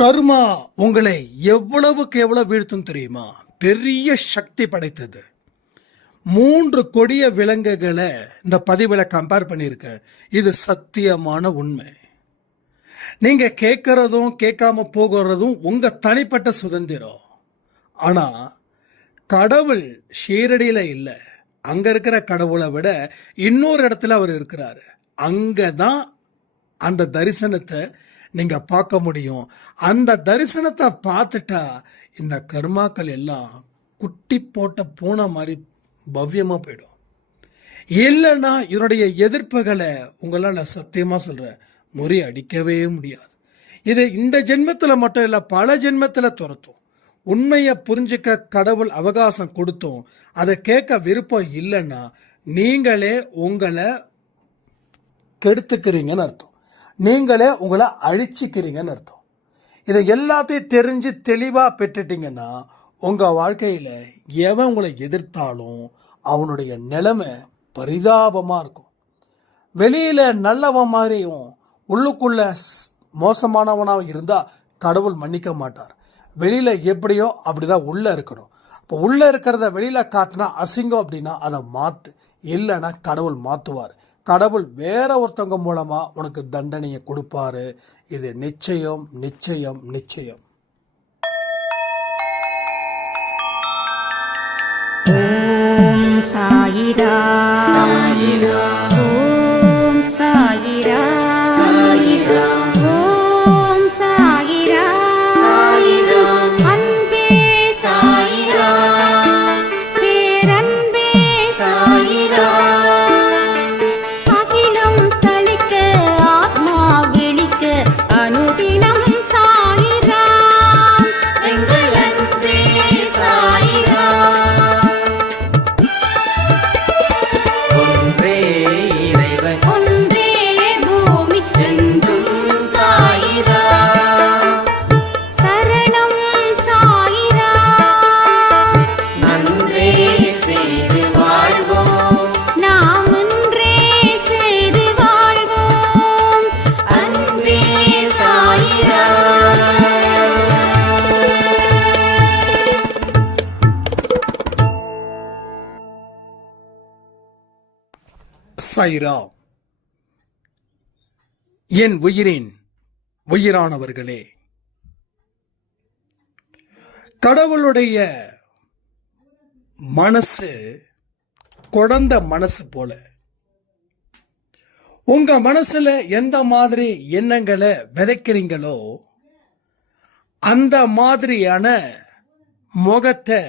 கர்மா உங்களை எவ்வளவுக்கு எவ்வளவு வீழ்த்தும் தெரியுமா? பெரிய சக்தி படைத்தது. 3 கொடிய விலங்குகளை இந்த பதிவில் கம்பேர் பண்ணியிருக்க. இது சத்தியமான உண்மை. நீங்க கேட்கறதும் கேட்காம போகிறதும் உங்க தனிப்பட்ட சுதந்திரம். ஆனா கடவுள் ஷீரடியில இல்லை. அங்க இருக்கிற கடவுளை விட இன்னொரு இடத்துல அவர் இருக்கிறாரு. அங்கதான் அந்த தரிசனத்தை நீங்க பார்க்க முடியும். அந்த தரிசனத்தை பார்த்துட்டா இந்த கர்மாக்கள் எல்லாம் குட்டி போட்ட பூனை மாதிரி பவ்யமா போயிடும். இல்லைன்னா இதனுடைய எதிர்ப்புகளை உங்களால் சத்தியமா சொல்றேன் முறியடிக்கவே முடியாது. இது இந்த ஜென்மத்தில் மட்டும் இல்லை, பல ஜென்மத்தில் துரத்தும். உண்மையை புரிஞ்சுக்க கடவுள் அவகாசம் கொடுத்தோம். அதை கேட்க விருப்பம் இல்லைன்னா நீங்களே உங்களை கெடுத்துக்கிறீங்கன்னு அர்த்தம். நீங்களே உங்களை அழிச்சிக்கிறீங்கன்னு அர்த்தம். இதை எல்லாத்தையும் தெரிஞ்சு தெளிவாக பெற்றுட்டீங்கன்னா உங்கள் வாழ்க்கையில் எவன் உங்களை எதிர்த்தாலும் அவனுடைய நிலைமை பரிதாபமாக இருக்கும். வெளியில் நல்லவன் மாதிரியும் உள்ளுக்குள்ள மோசமானவனாக இருந்தால் கடவுள் மன்னிக்க மாட்டார். வெளியில் எப்படியோ அப்படிதான் உள்ளே இருக்கணும். இப்போ உள்ளே இருக்கிறத வெளியில் காட்டினா அசிங்கம் அப்படின்னா அதை மாற்று. இல்லைன்னா கடவுள் மாற்றுவார். கடவுள் வேற ஒருத்தவங்க மூலமா உனக்கு தண்டனையை கொடுப்பாரு. இது நிச்சயம் நிச்சயம் நிச்சயம். ஓம் சாயிரா சாயிரா, ஓம் சாயிரா சாயிரா, ஓம் சாயிரா சாயிரா, அன்பே சாயிரா, பேரன்பே சாயிரா, அகிலம் தளிக்க ஆத்மா விழிக்க அனுதினம் சாயிரா, எங்கள் அன்பே சாயிரா. ஒன்றே இறைவன், ஒன்றே பூமிக்கென்றும் சாயிரா, சரணம் சாயிரா, நன்றே செய்து வாழ்வோம், நாம் ஒன்றே செய்து வாழ்வோம், அன்பே சாயிரா. சாயிரா. என் உயிரின் உயிரானவர்களே, கடவுளுடைய மனசு குழந்தை மனசு போல. உங்க மனசுல எந்த மாதிரி எண்ணங்களை விதைக்கிறீங்களோ அந்த மாதிரியான முகத்தை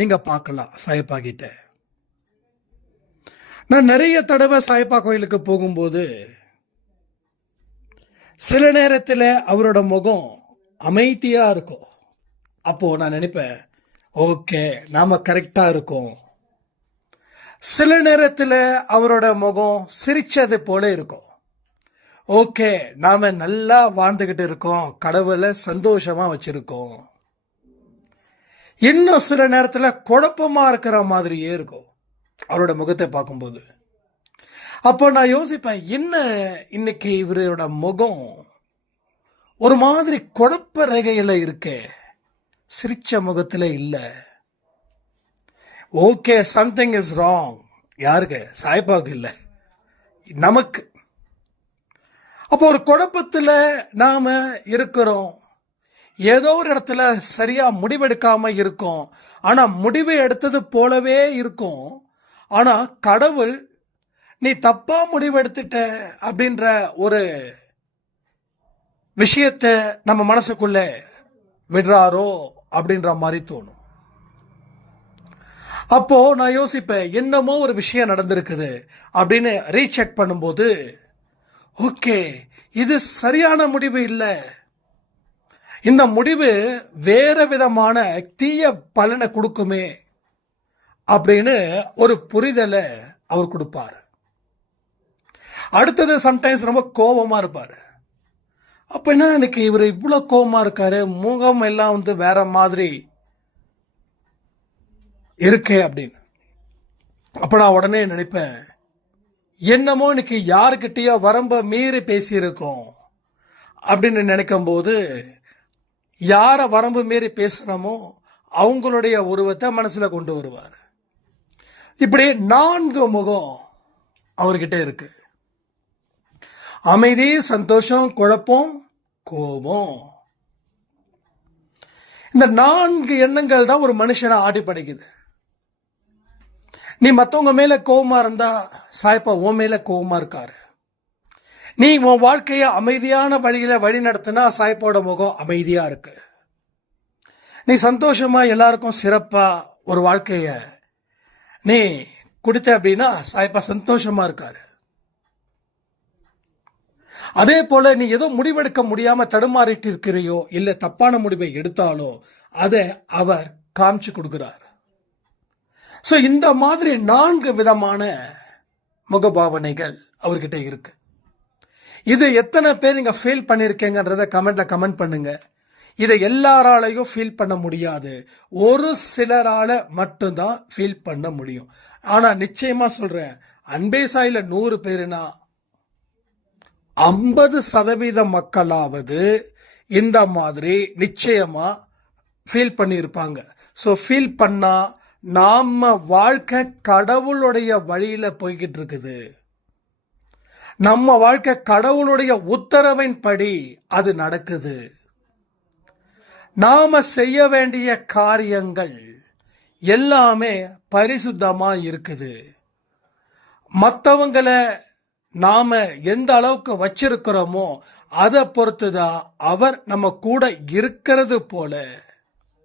நீங்க பார்க்கலாம் சாயப்பா கிட்ட. நான் நிறைய தடவை சாயப்பா கோயிலுக்கு போகும்போது சில நேரத்தில் அவரோட முகம் அமைதியா இருக்கும். அப்போ நான் நினைப்பேன், ஓகே நாம கரெக்டா இருக்கோம். சில நேரத்தில் அவரோட முகம் சிரிச்சது போல இருக்கும். ஓகே நாம நல்லா வாழ்ந்துகிட்டு இருக்கோம், கடவுளை சந்தோஷமா வச்சிருக்கோம். இன்னும் சில நேரத்தில் குழப்பமா இருக்கிற மாதிரியே இருக்கும் அவரோட முகத்தை பார்க்கும்போது. அப்போ நான் யோசிப்பேன், என்ன இன்னைக்கு இவரோட முகம் ஒரு மாதிரி குழப்ப ரேகையில இருக்கே, சிரிச்ச முகத்துல இல்ல. Okay something is wrong. யாருக்கு? சாய்பாவுக்கு இல்லை, நமக்கு. அப்போ ஒரு குழப்பத்துல நாம இருக்கிறோம். ஏதோ ஒரு இடத்துல சரியா முடிவெடுக்காம இருக்கோம். ஆனா முடிவு எடுத்தது போலவே இருக்கும். ஆனா கடவுள் நீ தப்பா முடிவெடுத்துட்ட அப்படின்ற ஒரு விஷயத்தை நம்ம மனசுக்குள்ள விடுறாரோ அப்படின்ற மாதிரி தோணும். அப்போ நான் யோசிப்பேன், என்னமோ ஒரு விஷயம் நடந்திருக்குது அப்படின்னு ரீசெக் பண்ணும்போது, ஓகே இது சரியான முடிவு இல்லை, இந்த முடிவு வேற விதமான தீய பலனை கொடுக்குமே அப்படின்னு ஒரு புரிதலை அவர் கொடுப்பாரு. அடுத்தது சம்டைம்ஸ் ரொம்ப கோபமா இருப்பாரு. அப்ப என்ன எனக்கு இவர் இவ்வளவு கோபமா இருக்காரு, முகம் எல்லாம் வேற மாதிரி இருக்கே அப்படின்னு. அப்ப நான் உடனே நினைப்பேன், என்னமோ இன்னைக்கு யாருக்கிட்டயோ வரம்ப மீறி பேசியிருக்கோம் அப்படின்னு நினைக்கும் போது யாரை வரம்பு மீறி பேசுகிறோமோ அவங்களுடைய உருவத்தை மனசில் கொண்டு வருவார். இப்படி 4 முகம் அவர்கிட்ட இருக்கு. அமைதி, சந்தோஷம், குழப்பம், கோபம். இந்த 4 எண்ணங்கள் தான் ஒரு மனுஷனை ஆட்டி படைக்குது. நீ மற்றவங்க மேல கோபமா இருந்தா சாய்ப்பா உன் மேல கோபமா இருக்காரு. நீ உன் வாழ்க்கைய அமைதியான வழியில வழி நடத்தினா சாய்ப்பாவோட முகம் அமைதியா இருக்கு. நீ சந்தோஷமா எல்லாருக்கும் சிறப்பா ஒரு வாழ்க்கைய நீ கொடுத்த அப்படின்னா சாய்ப்பா சந்தோஷமா இருக்காரு. அதே போல நீ ஏதோ முடிவெடுக்க முடியாம தடுமாறிட்டு இருக்கிறியோ இல்ல தப்பான முடிவை எடுத்தாலோ அதை அவர் காமிச்சு கொடுக்கிறார். சோ இந்த மாதிரி 4 விதமான முகபாவனைகள் அவர்கிட்ட இருக்கு. இது எத்தனை பேர் நீங்க ஃபீல் பண்ணிருக்கீங்கன்றத கமெண்ட்ல கமெண்ட் பண்ணுங்க. இதை எல்லாராலையும் ஃபீல் பண்ண முடியாது, ஒரு சிலரால மட்டும்தான் ஃபீல் பண்ண முடியும். ஆனா நிச்சயமா சொல்றேன், அன்பே சாயில 100 பேருனா 50% மக்களாவது இந்த மாதிரி நிச்சயமா ஃபீல் பண்ணியிருப்பாங்க. ஸோ ஃபீல் பண்ணா நாம வாழ்க்கை கடவுளுடைய வழியில போய்கிட்டு இருக்குது. நம்ம வாழ்க்கை கடவுளுடைய உத்தரவின் படி அது நடக்குது. நாம செய்ய வேண்டிய காரியங்கள் எல்லாமே பரிசுத்தமா இருக்குது. மற்றவங்களை நாம எந்த அளவுக்கு வச்சிருக்கிறோமோ அதை பொறுத்துதான் அவர் நம்ம கூட இருக்கிறது போல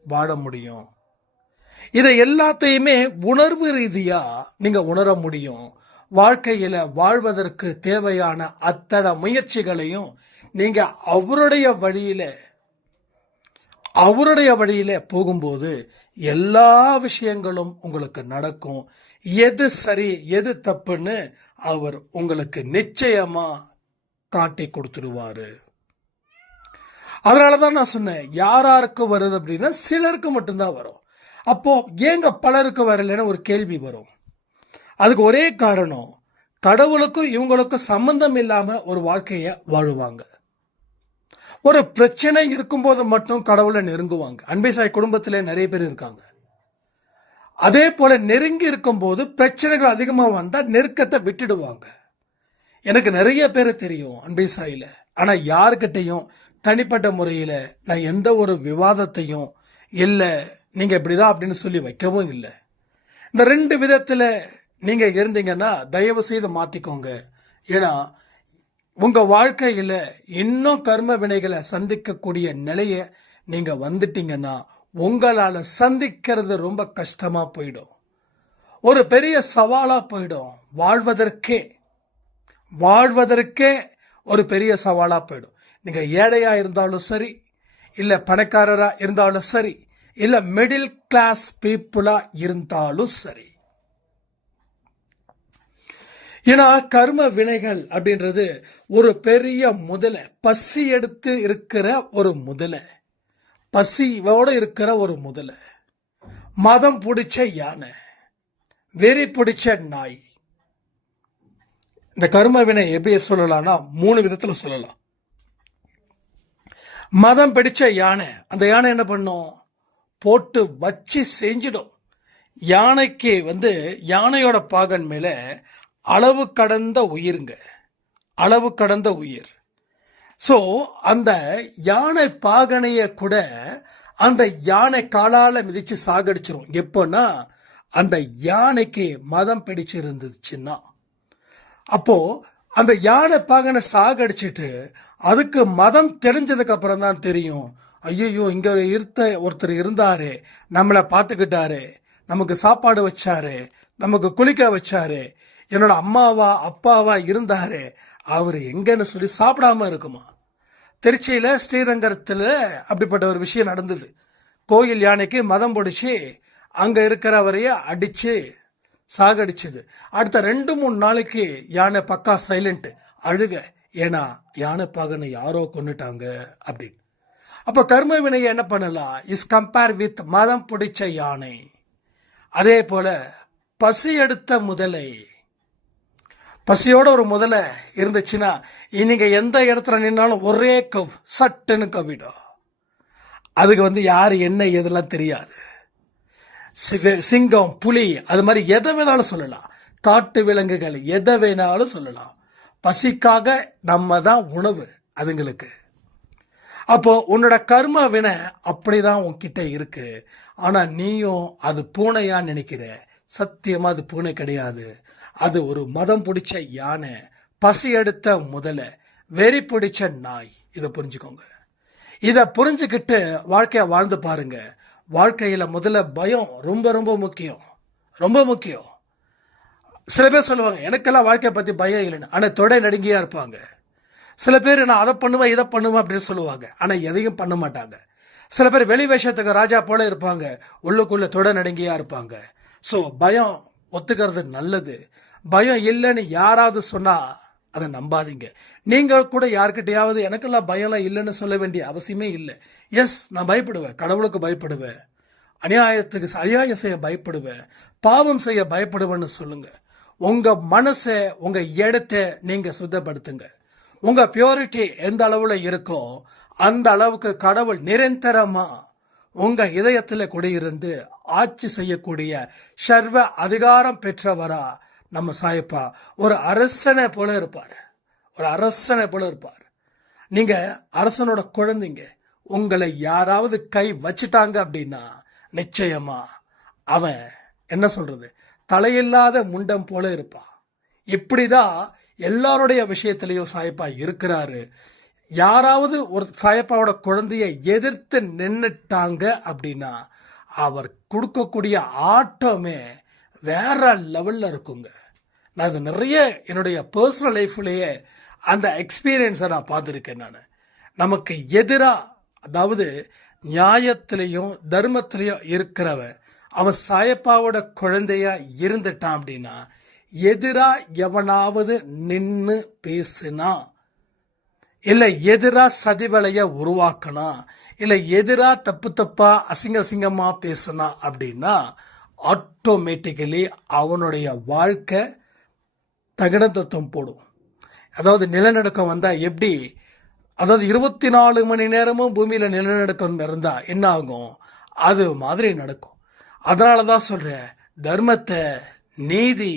வாழ முடியும். இதை எல்லாத்தையுமே உணர்வு ரீதியா நீங்க உணர முடியும். வாழ்க்கையில வாழ்வதற்கு தேவையான அத்தனை முயற்சிகளையும் நீங்க அவருடைய வழியில போகும்போது எல்லா விஷயங்களும் உங்களுக்கு நடக்கும். எது சரி எது தப்புன்னு அவர் உங்களுக்கு நிச்சயமா காட்டி கொடுத்துடுவாரு. அதனாலதான் நான் சொன்னேன், யாராருக்கு வருது அப்படின்னா சிலருக்கு மட்டும்தான் வரும். அப்போ ஏங்க பலருக்கு வரலன்னு ஒரு கேள்வி வரும். அதுக்கு ஒரே காரணம், கடவுளுக்கும் இவங்களுக்கும் சம்பந்தம் இல்லாம ஒரு வாழ்க்கைய வாழுவாங்க. ஒரு பிரச்சனை இருக்கும்போது மட்டும் கடவுளை நெருங்குவாங்க. அன்பே சாய் குடும்பத்திலே நிறைய பேர் இருக்காங்க. அதே போல நெருங்கி இருக்கும்போது பிரச்சனைகள் அதிகமா வந்தா நெருக்கத்தை விட்டுடுவாங்க. எனக்கு நிறைய பேர் தெரியும் அன்பே சாயில. ஆனா யாருக்கிட்டையும் தனிப்பட்ட முறையில நான் எந்த ஒரு விவாதத்தையும் இல்லை நீங்க இப்படிதான் அப்படின்னு சொல்லி வைக்கவும் இல்லை. இந்த 2 விதத்துல நீங்க இருந்தீங்கன்னா தயவு செய்து மாத்திக்கோங்க. ஏன்னா உங்க வாழ்க்கையில இன்னும் கர்ம வினைகளை சந்திக்கக்கூடிய நிலைய நீங்க வந்துட்டீங்கன்னா உங்களால சந்திக்கிறது ரொம்ப கஷ்டமா போயிடும், ஒரு பெரிய சவாலா போயிடும். வாழ்வதற்கே ஒரு பெரிய சவாலா போயிடும். நீங்க ஏழையா இருந்தாலும் சரி, இல்ல பணக்காரரா இருந்தாலும் சரி, இல்ல மிடில் கிளாஸ் பீப்புளா இருந்தாலும் சரி. ஏன்னா கர்ம வினைகள் அப்படின்றது ஒரு பெரிய முதலை, பசி எடுத்து இருக்கிற ஒரு முதலை, பசியோட இருக்கிற ஒரு முதலை, மதம் பிடிச்ச யானை, வெறி பிடிச்ச நாய். இந்த கர்ம வினை எப்படி சொல்லலாம்னா 3 விதத்துல சொல்லலாம். மதம் பிடிச்ச யானை, அந்த யானை என்ன பண்ணும், போட்டு வச்சு செஞ்சிடும். யானைக்கு யானையோட பாகன் மேல அளவு கடந்த உயிர். சோ அந்த யானை பாகனைய கூட அந்த யானை காலால மிதிச்சு சாகடிச்சிரும். எப்போன்னா அந்த யானைக்கு மதம் பிடிச்சு இருந்துச்சுன்னா. அப்போ அந்த யானை பாகனை சாகடிச்சிட்டு அதுக்கு மதம் தெரிஞ்சதுக்கு அப்புறம் தான் தெரியும், ஐயோ இங்க ஒருத்தர் இருந்தாரு, நம்மளை பார்த்துக்கிட்டாரு, நமக்கு சாப்பாடு வச்சாரு, நமக்கு குளிக்க வச்சாரு, என்னோட அம்மாவா அப்பாவா இருந்தாரு, அவரு எங்கன்னு சொல்லி சாப்பிடாம இருக்குமா. திருச்சியில ஸ்ரீரங்கத்தில் அப்படிப்பட்ட ஒரு விஷயம் நடந்தது. கோயில் யானைக்கு மதம் பிடிச்சி அங்க இருக்கிறவரைய அடிச்சு சாகடிச்சது. அடுத்த 2-3 நாளைக்கு யானை பக்கா சைலண்ட், அழுக. ஏன்னா யானை பாகனை யாரோ கொண்டுட்டாங்க அப்படின்னு. அப்ப கர்ம வினையை என்ன பண்ணலாம், இஸ் கம்பேர் வித் மதம் பிடிச்ச யானை. அதே போல பசி எடுத்த முதலை, பசியோட ஒரு முதலை இருந்துச்சுன்னா நீங்க எந்த இடத்துல நின்னாலும் ஒரே சட்டுன்னு கவிடும். அதுக்கு யார் என்ன எதெல்லாம் தெரியாது. சிங்கம், புலி, அது மாதிரி எதை வேணாலும் சொல்லலாம். காட்டு விலங்குகள் எதை வேணாலும் சொல்லலாம். பசிக்காக நம்ம தான் உணவு அதுங்களுக்கு. அப்போ உன்னோட கர்ம வினை அப்படிதான் உன்கிட்ட இருக்கு. ஆனா நீயும் அது பூனையா நினைக்கிற. சத்தியமா அது பூனை கிடையாது. அது ஒரு மதம் பிடிச்ச யானை, பசி எடுத்த முதலை, வெறி பிடிச்ச நாய். இதை புரிஞ்சுக்கோங்க. இதை புரிஞ்சுக்கிட்டு வாழ்க்கைய வாழ்ந்து பாருங்க. வாழ்க்கையில முதல்ல பயம் ரொம்ப ரொம்ப முக்கியம், ரொம்ப முக்கியம். சில பேர் சொல்லுவாங்க எனக்கெல்லாம் வாழ்க்கையை பத்தி பயம் இல்லைன்னு, ஆனா தொடை நடுங்கியா இருப்பாங்க. சில பேர் நான் அதை பண்ணுவேன் இதை பண்ணுவேன் அப்படின்னு சொல்லுவாங்க, ஆனா எதையும் பண்ண மாட்டாங்க. சில பேர் வெளி வேஷத்துக்கு ராஜா போல இருப்பாங்க, உள்ளுக்குள்ள தொட நடுங்கியா இருப்பாங்க. ஸோ பயம் ஒத்துக்கிறது நல்லது. பயம் இல்லைன்னு யாராவது சொன்னா அதை நம்பாதீங்க. நீங்கள் கூட யார்கிட்டையாவது எனக்கெல்லாம் பயம்லாம் இல்லைன்னு சொல்ல வேண்டிய அவசியமே இல்லை. எஸ், நான் பயப்படுவேன், கடவுளுக்கு பயப்படுவேன், அநியாயம் செய்ய பயப்படுவேன், பாவம் செய்ய பயப்படுவேன்னு சொல்லுங்க. உங்க மனசை, உங்க இடத்தை நீங்க சுத்தப்படுத்துங்க. உங்க பியூரிட்டி எந்த அளவுல இருக்கோ அந்த அளவுக்கு கடவுள் நிரந்தரமா உங்க இதயத்தில் குடியிருந்து ஆட்சி செய்யக்கூடிய சர்வ அதிகாரம் பெற்றவரா நம்ம சாயப்பா ஒரு அரசனை போல இருப்பார். ஒரு அரசனை போல இருப்பார். நீங்க அரசனோட குழந்தைங்க. உங்களை யாராவது கை வச்சிட்டாங்க அப்படின்னா நிச்சயமா அவன் என்ன சொல்றது, தலையில்லாத முண்டம் போல இருப்பான். இப்படிதான் எல்லாருடைய விஷயத்திலையும் சாயப்பா இருக்கிறாரு. யாராவது ஒரு சாயப்பாவோட குழந்தைய எதிர்த்து நின்னுட்டாங்க அப்படின்னா அவர் கொடுக்கக்கூடிய ஆட்டமே வேற லெவல்ல இருக்குங்க. நான் அது நிறைய என்னுடைய பர்சனல் லைஃப்லயே அந்த எக்ஸ்பீரியன்ஸை நான் பார்த்துருக்கேன். நான் நமக்கு எதிராக, அதாவது நியாயத்திலையும் தர்மத்திலையும் இருக்கிறவன் அவன் சாயப்பாவோட குழந்தையா இருந்துட்டான் அப்படின்னா எதிரா எவனாவது நின்று பேசினா, இல்லை எதிரா சதிவலைய உருவாக்கினா, இல்லை எதிரா தப்பா அசிங்கமா பேசினா அப்படின்னா ஆட்டோமேட்டிக்கலி அவனுடைய வாழ்க்கை தகனத்தம் போடும். அதாவது நிலநடுக்கம் வந்தா எப்படி, அதாவது 24 மணி நேரமும் பூமியில நிலநடுக்கம் இருந்தா என்ன ஆகும், அது மாதிரி நடக்கும். அதனாலதான் சொல்றேன், தர்மத்தை, நீதி,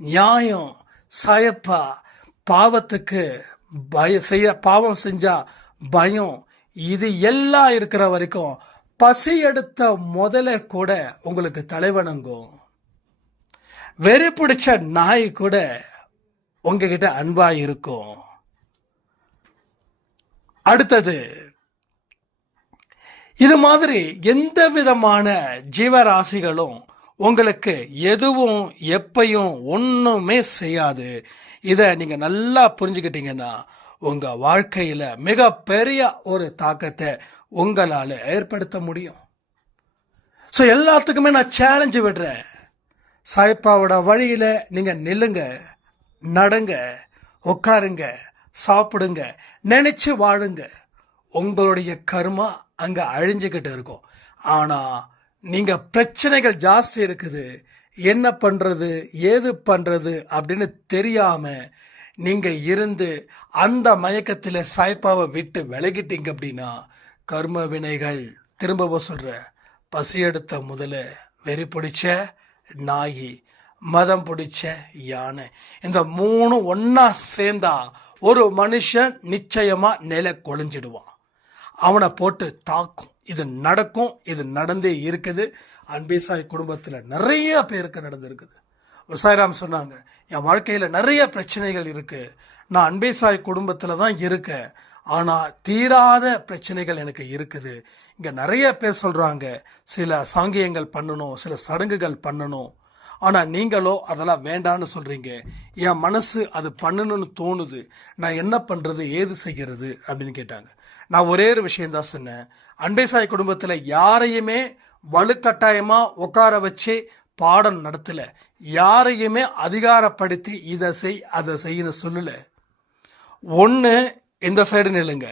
நியாயம், சாயப்பா பாவத்துக்கு பாவம் செஞ்சா பயம், இது எல்லாம் இருக்கிற வரைக்கும் பசி எடுத்த முதல்ல கூட உங்களுக்கு தலைவணங்கும். வெறி பிடிச்ச நாய் கூட உங்ககிட்ட அன்பா இருக்கும். அடுத்தது, இது மாதிரி எந்த விதமான ஜீவராசிகளும் உங்களுக்கு எதுவும் எப்பையும் ஒண்ணுமே செய்யாது. இதை நீங்க நல்லா புரிஞ்சுக்கிட்டீங்கன்னா உங்க வாழ்க்கையில மிகப்பெரிய ஒரு தாக்கத்தை உங்களால ஏற்படுத்த முடியும். ஸோ எல்லாத்துக்குமே நான் சேலஞ்சு விடுறேன். சாயப்பாவோட வழியில நீங்க நில்லுங்க, நடங்க, உட்காருங்க, சாப்பிடுங்க, நினைச்சு வாழுங்க. உங்களுடைய கர்மா அங்க அழிஞ்சுக்கிட்டு இருக்கும். ஆனா நீங்க பிரச்சனைகள் ஜாஸ்தி இருக்குது, என்ன பண்றது ஏது பண்றது அப்படின்னு தெரியாம நீங்க இருந்து அந்த மயக்கத்தில் சாய்ப்பாவை விட்டு விலகிட்டீங்க அப்படின்னா கர்ம வினைகள், திரும்பவும் சொல்ற, பசி எடுத்த முதல்ல, வெறி பிடிச்ச நாயி, மதம் பிடிச்ச யானை, இந்த 3 ஒன்னா சேர்ந்தா ஒரு மனுஷன் நிச்சயமா நிலை குலைஞ்சிடுவான். அவனை போட்டு தாக்கும். இது நடக்கும், இது நடந்தே இருக்குது. அன்பே சாய் குடும்பத்தில் நிறைய பேருக்கு நடந்திருக்குது. ஒரு சாய்ராம் சொன்னாங்க, என் வாழ்க்கையில நிறைய பிரச்சனைகள் இருக்கு, நான் அன்பே சாய் குடும்பத்தில் தான் இருக்கேன், ஆனா தீராத பிரச்சனைகள் எனக்கு இருக்குது. இங்க நிறைய பேர் சொல்றாங்க சில சாங்கியங்கள் பண்ணணும், சில சடங்குகள் பண்ணணும், ஆனா நீங்களோ அதெல்லாம் வேண்டான்னு சொல்றீங்க. என் மனசு அது பண்ணணும்னு தோணுது, நான் என்ன பண்றது ஏது செய்கிறது அப்படின்னு கேட்டாங்க. நான் ஒரே ஒரு விஷயம்தான் சொன்னேன், அன்பே சாய் குடும்பத்தில் யாரையுமே வலுக்கட்டாயமா உட்கார வச்சு பாடம் நடத்தல, யாரையுமே அதிகாரப்படுத்தி இதை செய் அதை செய்யன்னு சொல்லல. ஒன்று இந்த சைடு நில்லுங்க,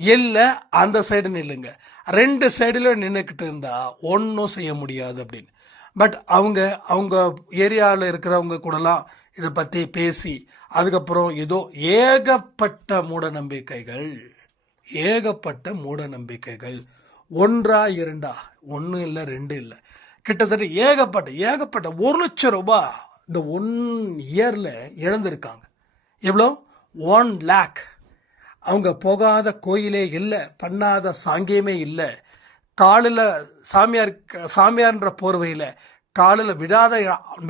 இல்லை அந்த சைடு நில்லுங்க. 2 சைடுல நின்றுக்கிட்டு இருந்தா ஒன்றும் செய்ய முடியாது அப்படின்னு. பட் அவங்க ஏரியாவில் இருக்கிறவங்க கூடலாம் இதை பற்றி பேசி அதுக்கப்புறம் ஏதோ ஏகப்பட்ட மூட நம்பிக்கைகள் ஒன்றா இரண்டா, ஒன்று இல்லை ரெண்டு இல்லை, கிட்டத்தட்ட ஏகப்பட்ட 1,00,000 இந்த 1 இயரில் இழந்திருக்காங்க. எவ்வளோ? 1,00,000. அவங்க போகாத கோயிலே இல்லை, பண்ணாத சாங்கியமே இல்லை, காலில் சாமியார்ன்ற போர்வையில் காலில் விடாத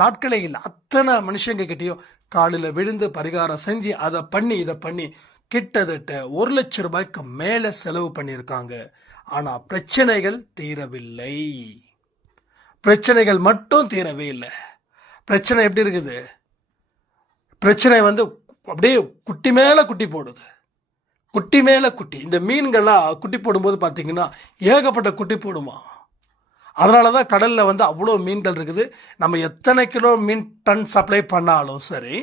நாட்களே இல்லை. அத்தனை மனுஷங்க கிட்டேயும் காலில் விழுந்து பரிகாரம் செஞ்சு அதை பண்ணி இதை பண்ணி கிட்டத்தட்ட 1,00,000 மேலே செலவு பண்ணியிருக்காங்க. ஆனால் பிரச்சனைகள் தீரவில்லை. பிரச்சனைகள் மட்டும் தீரவே இல்லை. பிரச்சனை எப்படி இருக்குது? பிரச்சனை அப்படியே குட்டி மேலே குட்டி போடுது, குட்டி மேலே குட்டி. இந்த மீன்கள்லாம் குட்டி போடும்போது பார்த்தீங்கன்னா ஏகப்பட்ட குட்டி போடுமா. அதனால தான் கடலில் அவ்வளோ மீன்கள் இருக்குது. நம்ம எத்தனை கிலோ மீன் டன் சப்ளை பண்ணாலும் சரி,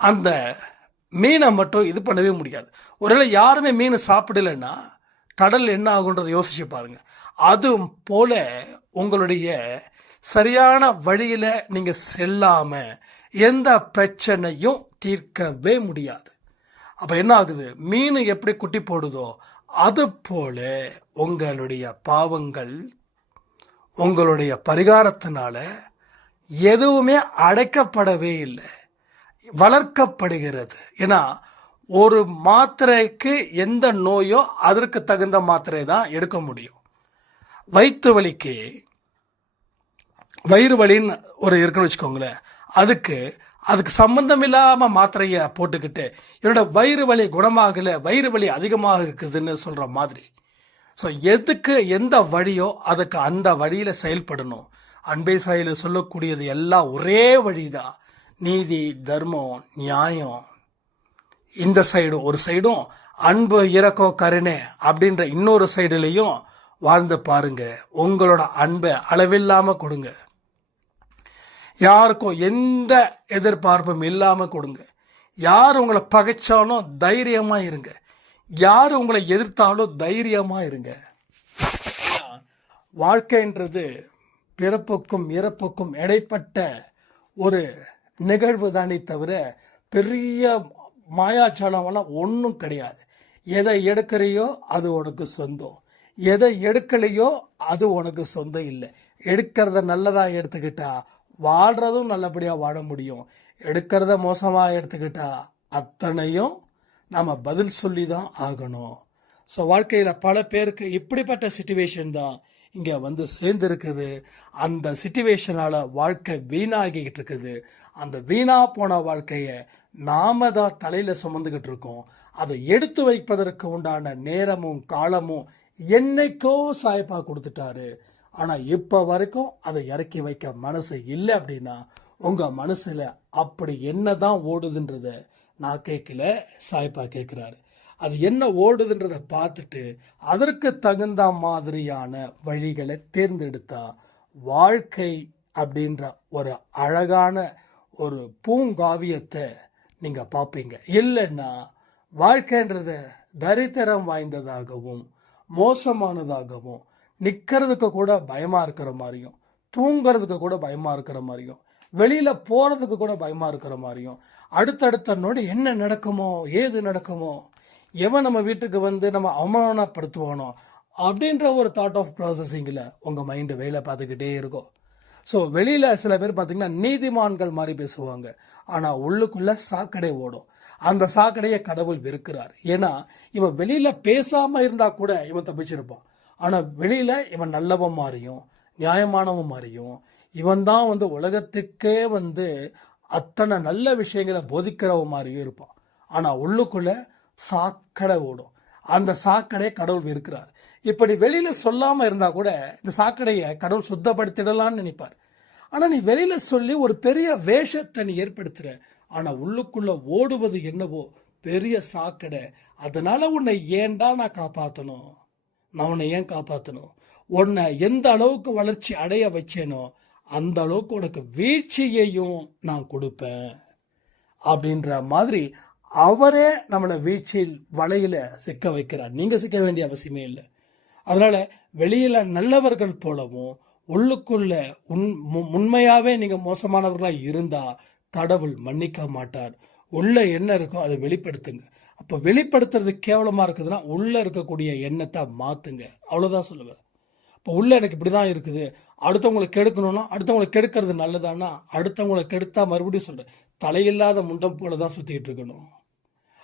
அந்த மீனை மட்டும் இது பண்ணவே முடியாது. ஒருவேளை யாருமே மீன் சாப்பிடலைன்னா கடல் என்ன ஆகுன்றதை யோசிச்சு பாருங்க. அது போல உங்களுடைய சரியான வழியில் நீங்கள் செல்லாமல் எந்த பிரச்சனையும் தீர்க்கவே முடியாது. அப்போ என்ன ஆகுது? மீன் எப்படி குட்டி போடுதோ அது போல உங்களுடைய பாவங்கள் உங்களுடைய பரிகாரத்தினால எதுவுமே அடைக்கப்படவே இல்லை, வளர்க்கப்படுகிறது. ஏன்னா ஒரு மாத்திரைக்கு எந்த நோயோ அதற்கு தகுந்த மாத்திரை தான் எடுக்க முடியும். வயிற்று வலிக்கு வயிறு வலின்னு இருக்குன்னு வச்சுக்கோங்களேன், அதுக்கு சம்பந்தம் இல்லாமல் மாத்திரையை போட்டுக்கிட்டு என்னோட வயிறு வலி குணமாகலை, வயிறு வலி அதிகமாக இருக்குதுன்னு சொல்கிற மாதிரி. ஸோ எதுக்கு எந்த வழியோ அதுக்கு அந்த வழியில் செயல்படணும். அன்பே சாயில் சொல்லக்கூடியது எல்லாம் ஒரே வழி தான். நீதி, தர்மம், நியாயம். இந்த சைடும் ஒரு சைடும் அன்பு, இரக்கம், கருணை அப்படின்ற இன்னொரு சைடுலையும் வாழ்ந்து பாருங்க. உங்களோட அன்பை அளவில்லாமல் கொடுங்க. யாருக்கும் எந்த எதிர்பார்ப்பும் இல்லாமல் கொடுங்க. யார் உங்களை பகைச்சாலும் தைரியமாக இருங்க. யார் உங்களை எதிர்த்தாலும் தைரியமாக இருங்க. வாழ்க்கைன்றது பிறப்புக்கும் இறப்புக்கும் இடைப்பட்ட ஒரு நிகழ்வு தானே தவிர பெரிய மாயாச்சாலமெல்லாம் ஒன்றும் கிடையாது. எதை எடுக்கிறையோ அது உனக்கு சொந்தம், எதை எடுக்கலையோ அது உனக்கு சொந்தம் இல்லை. எடுக்கிறத நல்லதாக எடுத்துக்கிட்டா வாழ்கிறதும் நல்லபடியாக வாழ முடியும். எடுக்கிறத மோசமாக எடுத்துக்கிட்டா அத்தனையும் நம்ம பதில் சொல்லி தான் ஆகணும். ஸோ வாழ்க்கையில் பல பேருக்கு இப்படிப்பட்ட சிச்சுவேஷன் தான் இங்கே சேர்ந்துருக்குது. அந்த சிச்சுவேஷனால் வாழ்க்கை வீணாகிக்கிட்டு இருக்குது. அந்த வீணாக போன வாழ்க்கையை நாம தான் தலையில் சுமந்துக்கிட்டு இருக்கோம். அதை எடுத்து வைப்பதற்கு உண்டான நேரமும் காலமும் என்னைக்கோ சாய்ப்பா கொடுத்துட்டாரு. ஆனால் இப்போ வரைக்கும் அதை இறக்கி வைக்க மனசு இல்லை. அப்படின்னா உங்கள் மனசில் அப்படி என்ன தான் ஓடுதுன்றத நான் கேட்கல, சாய்ப்பா கேட்குறாரு. அது என்ன ஓடுதுன்றதை பார்த்துட்டு அதற்கு தகுந்த மாதிரியான வழிகளை தேர்ந்தெடுத்தா வாழ்க்கை அப்படின்ற ஒரு அழகான ஒரு பூங்காவியத்தை நீங்கள் பார்ப்பீங்க. இல்லைன்னா வாழ்க்கைன்றத தரித்திரம் வாய்ந்ததாகவும் மோசமானதாகவும், நிற்கிறதுக்கு கூட பயமாக இருக்கிற மாதிரியும், தூங்கிறதுக்கு கூட பயமாக இருக்கிற மாதிரியும், வெளியில் போகிறதுக்கு கூட பயமாக இருக்கிற மாதிரியும், அடுத்தடுத்த நொடி என்ன நடக்குமோ ஏது நடக்குமோ, எவன் நம்ம வீட்டுக்கு நம்ம அவமானப்படுத்துவானோ அப்படின்ற ஒரு தாட் ஆஃப் ப்ராசஸிங்கில் உங்கள் மைண்டு வேலை பார்த்துக்கிட்டே இருக்கும். ஸோ வெளியில் சில பேர் பார்த்திங்கன்னா நீதிமான்கள் மாதிரி பேசுவாங்க, ஆனால் உள்ளுக்குள்ளே சாக்கடை ஓடும். அந்த சாக்கடையை கடவுள் வெறுக்கிறார். ஏன்னா இவன் வெளியில் பேசாமல் இருந்தால் கூட இவன் தப்பிச்சிருப்பான். ஆனால் வெளியில் இவன் நல்லவன் மாதிரியும் நியாயமானவன் மாதிரியும் இவன் தான் உலகத்துக்கே அத்தனை நல்ல விஷயங்களை போதிக்கிறவன் மாதிரியும் இருப்பான். ஆனால் உள்ளுக்குள்ளே சாக்கடை ஓடும். அந்த சாக்கடையை கடவுள் வெறுக்கிறார். இப்படி வெளியில் சொல்லாமல் இருந்தால் கூட இந்த சாக்கடையை கடவுள் சுத்தப்படுத்திடலான்னு நினைப்பார். ஆனால் நீ வெளியில் சொல்லி ஒரு பெரிய வேஷத்தை நீ ஏற்படுத்துகிற, ஆனால் உள்ளுக்குள்ளே ஓடுவது என்னவோ பெரிய சாக்கடை. அதனால் உன்னை ஏன்டா நான் காப்பாற்றணும், நான் உன்னை ஏன் காப்பாற்றணும், உன்னை எந்த அளவுக்கு வளர்ச்சி அடைய வச்சேனோ அந்த அளவுக்கு உனக்கு வீழ்ச்சியையும் நான் கொடுப்பேன் அப்படின்ற மாதிரி அவரே நம்மளை வீழ்ச்சியில் வலையில் சிக்க வைக்கிறார். நீங்கள் சிக்க வேண்டிய அவசியமே இல்லை. அதனால் வெளியில் நல்லவர்கள் போலவும் உள்ளுக்குள்ள உண்மையாகவே நீங்கள் மோசமானவர்களாக இருந்தால் கடவுள் மன்னிக்க மாட்டார். உள்ள என்ன இருக்கோ அதை வெளிப்படுத்துங்க. அப்போ வெளிப்படுத்துறது கேவலமாக இருக்குதுன்னா உள்ளே இருக்கக்கூடிய எண்ணத்தை மாற்றுங்க, அவ்வளோதான் சொல்லுவேன். இப்போ உள்ள எனக்கு இப்படி தான் இருக்குது, அடுத்தவங்களை கெடுக்கணும்னா அடுத்தவங்களை கெடுக்கிறது நல்லதானா? அடுத்தவங்களை கெடுத்தா மறுபடியும் சொல்கிறேன், தலையில்லாத முண்டம் போல தான் சுற்றிக்கிட்டு இருக்கணும்.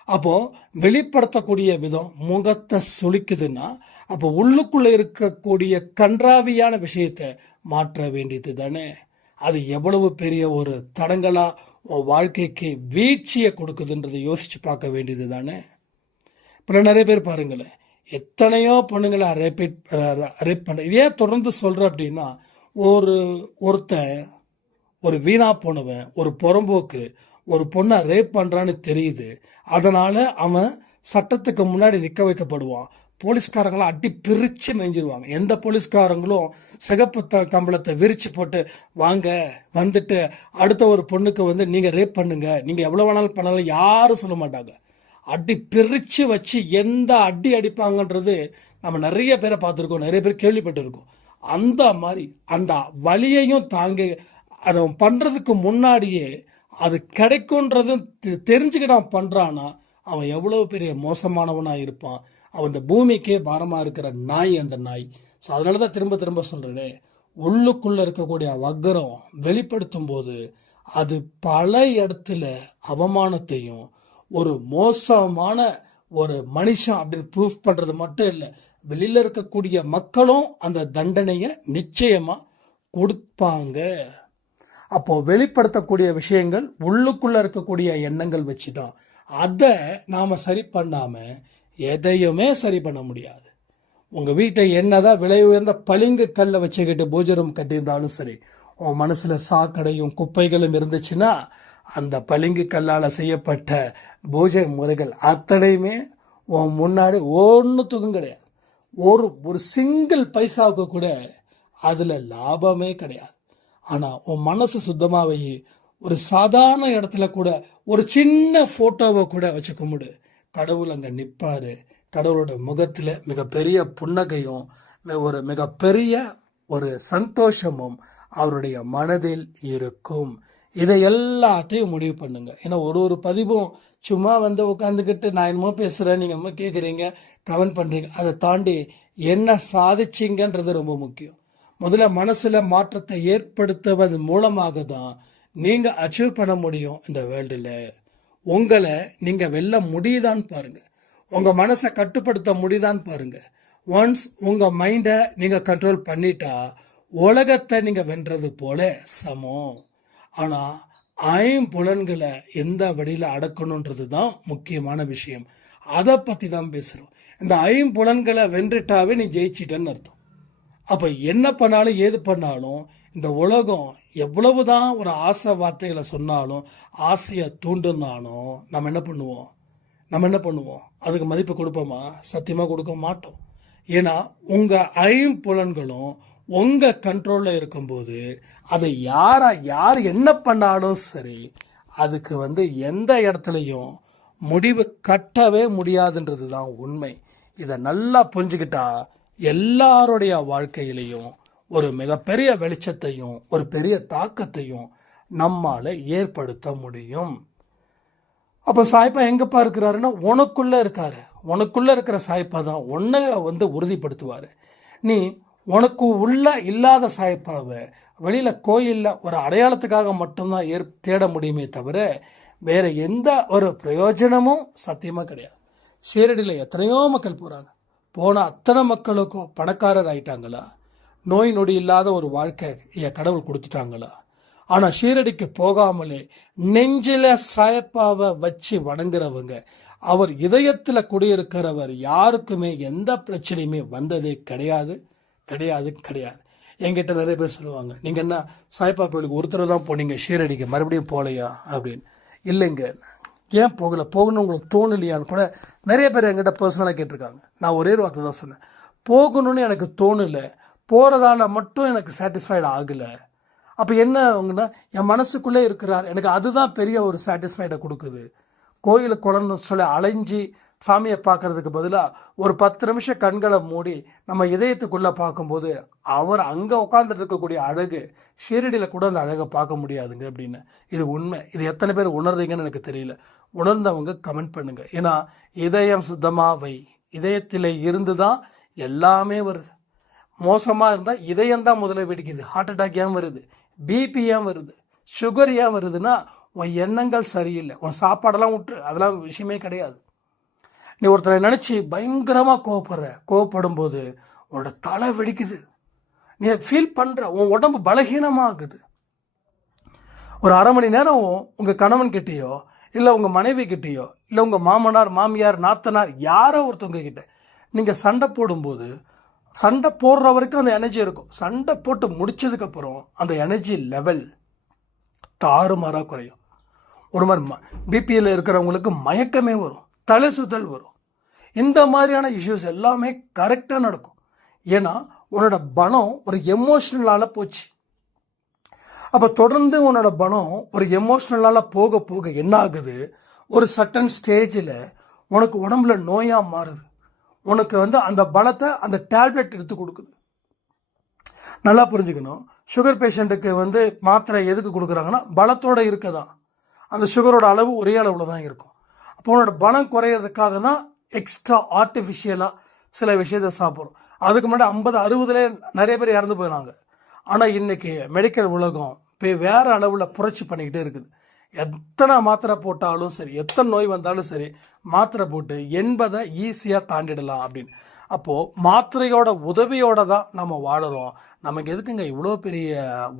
அப்போது வெளிப்படுத்தக்கூடிய விதம் முகத்தை சுளிக்குதுன்னா அப்போ உள்ளுக்குள்ளே இருக்கக்கூடிய கன்றாவியான விஷயத்தை மாற்ற வேண்டியது தானே. அது எவ்வளவு பெரிய ஒரு தடங்களாக வாழ்க்கைக்கு வீழ்ச்சியை கொடுக்குதுன்றதை யோசித்து பார்க்க வேண்டியது தானே. இப்போ நிறைய பேர் பாருங்களேன், எத்தனையோ பொண்ணுங்களை ரேப் பண்ண. இதே தொடர்ந்து சொல்கிறேன் அப்படின்னா, ஒருத்தன் ஒரு வீணா போனவன், ஒரு புறம்போக்கு ஒரு பொண்ணை ரேப் பண்ணுறான்னு தெரியுது, அதனால் அவன் சட்டத்துக்கு முன்னாடி நிற்க வைக்கப்படுவான். போலீஸ்காரங்களாம் அடி பிரித்து மேய்ஞ்சிருவாங்க. எந்த போலீஸ்காரங்களும் சிகப்பு கம்பளத்தை விரித்து போட்டு வாங்க வந்துட்டு அடுத்த ஒரு பொண்ணுக்கு நீங்கள் ரேப் பண்ணுங்க, நீங்கள் எவ்வளோ வேணாலும் பண்ணாலும் யாரும் சொல்ல மாட்டாங்க. அடி பிரித்து வச்சு எந்த அடி அடிப்பாங்கன்றது நம்ம நிறைய பேரை பார்த்துருக்கோம், நிறைய பேர் கேள்விப்பட்டிருக்கோம். அந்த மாதிரி அந்த வலியையும் தாங்க அதை பண்ணுறதுக்கு முன்னாடியே அது கிடைக்கும்ன்றதும் தெரிஞ்சுக்கிட்டான் பண்ணுறான்னா அவன் எவ்வளோ பெரிய மோசமானவனாக இருப்பான். அவன் இந்த பூமிக்கே பாரமாக இருக்கிற நாய் அந்த நாய். ஸோ அதனால தான் திரும்ப திரும்ப சொல்கிறேனே, உள்ளுக்குள்ளே இருக்கக்கூடிய வக்கரம் வெளிப்படுத்தும் போது அது பல இடத்துல அவமானத்தையும் ஒரு மோசமான ஒரு மனுஷன் அப்படின்னு ப்ரூஃப் பண்ணுறது மட்டும் இல்லை, வெளியில் இருக்கக்கூடிய மக்களும் அந்த தண்டனையை நிச்சயமாக கொடுப்பாங்க. அப்போது வெளிப்படுத்தக்கூடிய விஷயங்கள் உள்ளுக்குள்ளே இருக்கக்கூடிய எண்ணங்கள் வச்சு தான். அதை நாம் சரி பண்ணாமல் எதையுமே சரி பண்ண முடியாது. உங்கள் வீட்டை என்னதான் விலை உயர்ந்த பளிங்கு கல்லை வச்சுக்கிட்டு பூஜை ரூம் கட்டியிருந்தாலும் சரி, உன் மனசில் சாக்கடையும் குப்பைகளும் இருந்துச்சுன்னா அந்த பளிங்கு கல்லால் செய்யப்பட்ட பூஜை முறைகள் அத்தனையுமே உன் முன்னாடி ஒன்றுத்துக்கும் கிடையாது. ஒரு சிங்கிள் பைசாவுக்கு கூட அதில் லாபமே கிடையாது. ஆனால் உன் மனசு சுத்தமாக வை, ஒரு சாதாரண இடத்துல கூட ஒரு சின்ன ஃபோட்டோவை கூட வச்சு கும்பிடு, கடவுள் அங்கே நிற்பார். கடவுளோட முகத்தில் மிகப்பெரிய புன்னகையும் ஒரு மிகப்பெரிய ஒரு சந்தோஷமும் அவருடைய மனதில் இருக்கும். இதை எல்லாத்தையும் முடிவு பண்ணுங்க. ஏன்னா ஒரு பதிவும் சும்மா உட்காந்துக்கிட்டு நான் என்னமோ பேசுகிறேன், நீங்கள் என்னமோ கேட்குறீங்க, கமெண்ட் பண்ணுறீங்க. அதை தாண்டி என்ன சாதிச்சிங்கன்றது ரொம்ப முக்கியம். முதல்ல மனசில் மாற்றத்தை ஏற்படுத்துவது மூலமாக தான் நீங்கள் அச்சீவ் பண்ண முடியும் இந்த வேர்ல்டில். உங்களை நீங்கள் வெல்ல முடியுதான்னு பாருங்கள், உங்கள் மனசை கட்டுப்படுத்த முடியுதான்னு பாருங்கள். ஒன்ஸ் உங்கள் மைண்டை நீங்கள் கண்ட்ரோல் பண்ணிட்டா உலகத்தை நீங்கள் வென்றது போல சமம். ஆனால் ஐம்புலன்களை எந்த வழியில் அடக்கணுன்றது தான் முக்கியமான விஷயம். அதை பற்றி தான் பேசுகிறோம். இந்த ஐம்புலன்களை வென்றுட்டாவே நீ ஜெயிச்சிட்டேன்னு அர்த்தம். அப்போ என்ன பண்ணாலும் ஏது பண்ணாலும் இந்த உலகம் எவ்வளவு தான் ஒரு ஆசை வார்த்தைகளை சொன்னாலும் ஆசையை தூண்டுனாலும் நம்ம என்ன பண்ணுவோம்? அதுக்கு மதிப்பு கொடுப்போமா? சத்தியமாக கொடுக்க மாட்டோம். ஏன்னா உங்கள் ஐம்புலன்களும் உங்கள் கண்ட்ரோலில் இருக்கும்போது அதை யார் என்ன பண்ணாலும் சரி, அதுக்கு எந்த இடத்துலையும் முடிவு கட்டவே முடியாதுன்றது தான் உண்மை. இதை நல்லா புரிஞ்சுக்கிட்டா எல்லாருடைய வாழ்க்கையிலையும் ஒரு மிகப்பெரிய வெளிச்சத்தையும் ஒரு பெரிய தாக்கத்தையும் நம்மால் ஏற்படுத்த முடியும். அப்போ சாய்ப்பா எங்கப்பா இருக்கிறாருன்னா உனக்குள்ளே இருக்காரு. உனக்குள்ளே இருக்கிற சாய்ப்பா தான் உன்னை உறுதிப்படுத்துவார். நீ உனக்கு உள்ள இல்லாத சாய்ப்பாவை வெளியில் கோயிலில் ஒரு அடையாளத்துக்காக மட்டும்தான் தேட முடியுமே தவிர வேறு எந்த ஒரு பிரயோஜனமும் சத்தியமாக கிடையாது. ஷீரடியில் எத்தனையோ மக்கள் போகிறாங்க, போன அத்தனை மக்களுக்கும் பணக்காரர் ஆயிட்டாங்களா? நோய் நொடி இல்லாத ஒரு வாழ்க்கையை கடவுள் கொடுத்துட்டாங்களா? ஆனால் ஷீரடிக்கு போகாமலே நெஞ்சில் சாயப்பாவை வச்சு வணங்குறவங்க, அவர் இதயத்தில் குடியிருக்கிறவர், யாருக்குமே எந்த பிரச்சனையுமே வந்ததே கிடையாது. என்கிட்ட நிறைய பேர் சொல்லுவாங்க, நீங்கள் என்ன சாய்ப்பா கோயிலுக்கு ஒருத்தர் தான் போனீங்க, ஷீரடிக்கு மறுபடியும் போகலையா அப்படின்னு. இல்லைங்க, ஏன் போகணும்னு உங்களுக்கு தோணலையான்னு கூட நிறைய பேர் என்கிட்ட பர்சனலாக கேட்டிருக்காங்க. நான் ஒரே ஒரு வார்த்தை தான் சொன்னேன், போகணும்னு எனக்கு தோணலை, போகிறதால மட்டும் எனக்கு சாட்டிஸ்ஃபைடு ஆகலை. அப்போ என்னங்கன்னா என் மனசுக்குள்ளே இருக்கிறார், எனக்கு அதுதான் பெரிய ஒரு சாட்டிஸ்ஃபைடை கொடுக்குது. கோயிலுக்கு குழந்தை சொல்லி அலைஞ்சி சாமியை பார்க்கறதுக்கு பதிலாக ஒரு 10 நிமிஷம் கண்களை மூடி நம்ம இதயத்துக்குள்ளே பார்க்கும்போது அவர் அங்கே உட்காந்துட்டு இருக்கக்கூடிய அழகு ஷீரடியில் கூட அந்த அழகை பார்க்க முடியாதுங்க அப்படின்னு. இது உண்மை. இது எத்தனை பேர் உணர்றீங்கன்னு எனக்கு தெரியல. உணர்ந்தவங்க கமெண்ட் பண்ணுங்க. ஏன்னா இதயம் சுத்தமாக வை, இதயத்தில் இருந்து தான் எல்லாமே வருது. மோசமாக இருந்தால் இதயம்தான் முதல்ல வெடிக்குது. ஹார்ட் அட்டாக் ஏன் வருது, பிபி ஏன் வருது, சுகர் ஏன் வருதுன்னா உன் எண்ணங்கள் சரியில்லை. உன் சாப்பாடெல்லாம் விட்டுரு, அதெல்லாம் விஷயமே கிடையாது. நீ ஒருத்தரை நினச்சி பயங்கரமாக கோவப்படும் போது உன்னோட தலை வெடிக்குது. நீ ஃபீல் பண்ணுற, உன் உடம்பு பலகீனமாகுது. ஒரு அரை மணி நேரம் உங்கள் கணவன் கிட்டேயோ இல்லை உங்கள் மனைவி கிட்டேயோ இல்லை உங்கள் மாமனார் மாமியார் நாத்தனார் யாரோ ஒருத்தவங்க கிட்ட நீங்கள் சண்டை போடும்போது, சண்டை போடுற வரைக்கும் அந்த எனர்ஜி இருக்கும். சண்டை போட்டு முடிச்சதுக்கப்புறம் அந்த எனர்ஜி லெவல் தாறுமாறாக குறையும். ஒரு மாதிரி பிபியில் இருக்கிறவங்களுக்கு மயக்கமே வரும், தலை சுத்தல் வரும். இந்த மாதிரியான இஷ்யூஸ் எல்லாமே கரெக்டாக நடக்கும். ஏன்னா உன்னோட பலம் ஒரு எமோஷ்னலால் போச்சு. அப்போ தொடர்ந்து உன்னோட பலம் ஒரு எமோஷ்னலால் போக போக என்ன ஆகுது, ஒரு சர்டன் ஸ்டேஜில் உனக்கு உடம்புல நோயாக மாறுது. உனக்கு அந்த பலத்தை அந்த டேப்லெட் எடுத்து கொடுக்குது. நல்லா புரிஞ்சுக்கணும். சுகர் பேஷண்ட்டுக்கு மாத்திரை எதுக்கு கொடுக்குறாங்கன்னா பலத்தோடு இருக்க தான். அந்த சுகரோட அளவு ஒரே அளவில் தான் இருக்கும். அப்போ உன்னோட பலம் குறையிறதுக்காக தான் எக்ஸ்ட்ரா ஆர்டிஃபிஷியலாக சில விஷயத்தை சாப்பிட்றோம். அதுக்கு முன்னாடி 50-60 நிறைய பேர் இறந்து போயினாங்க. ஆனால் இன்னைக்கு மெடிக்கல் உலகம் வேறு அளவில் புரட்சி பண்ணிக்கிட்டே இருக்குது. எத்தனை மாத்திரை போட்டாலும் சரி, எத்தனை நோய் வந்தாலும் சரி, மாத்திரை போட்டு 80 ஈஸியாக தாண்டிடலாம் அப்படின்னு. அப்போது மாத்திரையோட உதவியோடு தான் நம்ம வாழறோம். நமக்கு எதுக்குங்க இவ்வளோ பெரிய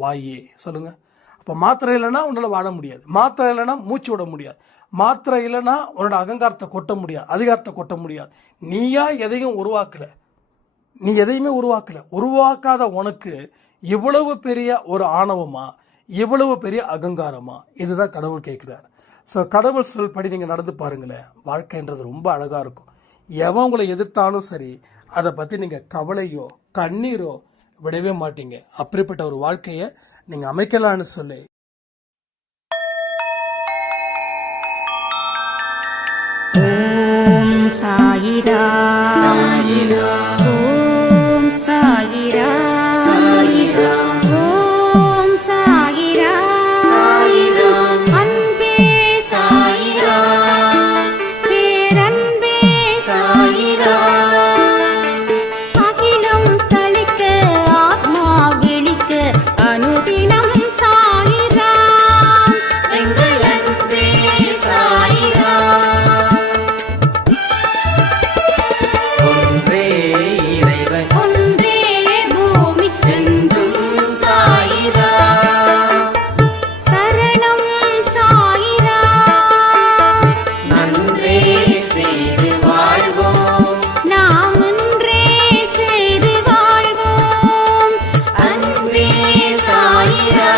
வாயி சொல்லுங்கள். அப்போ மாத்திரை இல்லைன்னா உன்னால் வாழ முடியாது, மாத்திரை இல்லைன்னா மூச்சு விட முடியாது, மாத்திரை இல்லைன்னா உன்னோட அகங்காரத்தை கொட்ட முடியாது, அதிகாரத்தை கொட்ட முடியாது. நீயா எதையும் உருவாக்கலை, நீ எதையுமே உருவாக்காத உனக்கு இவ்வளவு பெரிய ஒரு ஆணவமா, இவ்வளவு பெரிய அகங்காரமா? இதுதான் கடவுள் கேட்குறாரு. ஸோ கடவுள் சொல்படி நீங்கள் நடந்து பாருங்களேன், வாழ்க்கைன்றது ரொம்ப அழகாக இருக்கும். எவன் உங்களை எதிர்த்தாலும் சரி, அதை பற்றி நீங்கள் கவலையோ கண்ணீரோ விடவே மாட்டீங்க. அப்படிப்பட்ட ஒரு வாழ்க்கையை நீங்கள் அமைக்கலான்னு சொல்லி ஓம் சாயிரா சாயிரா ஓம் சாயிரா சாயிரா ஓம் சாயிரா சாயிரா அன்பே சாயிரா பேரன்பே சாயிரா அகிலம் தளிக்க ஆத்மா விழிக்க அனுதினம் சாயிரா எங்கள் அன்பே சாயிரா ஒன்றே இறைவன் ஒன்றே பூமிக்கென்றும் சாயிரா சரணம் சாயிரா நன்றே செய்து வாழ்வோம் நாம் ஒன்றே செய்து வாழ்வோம் அன்பே சாயிரா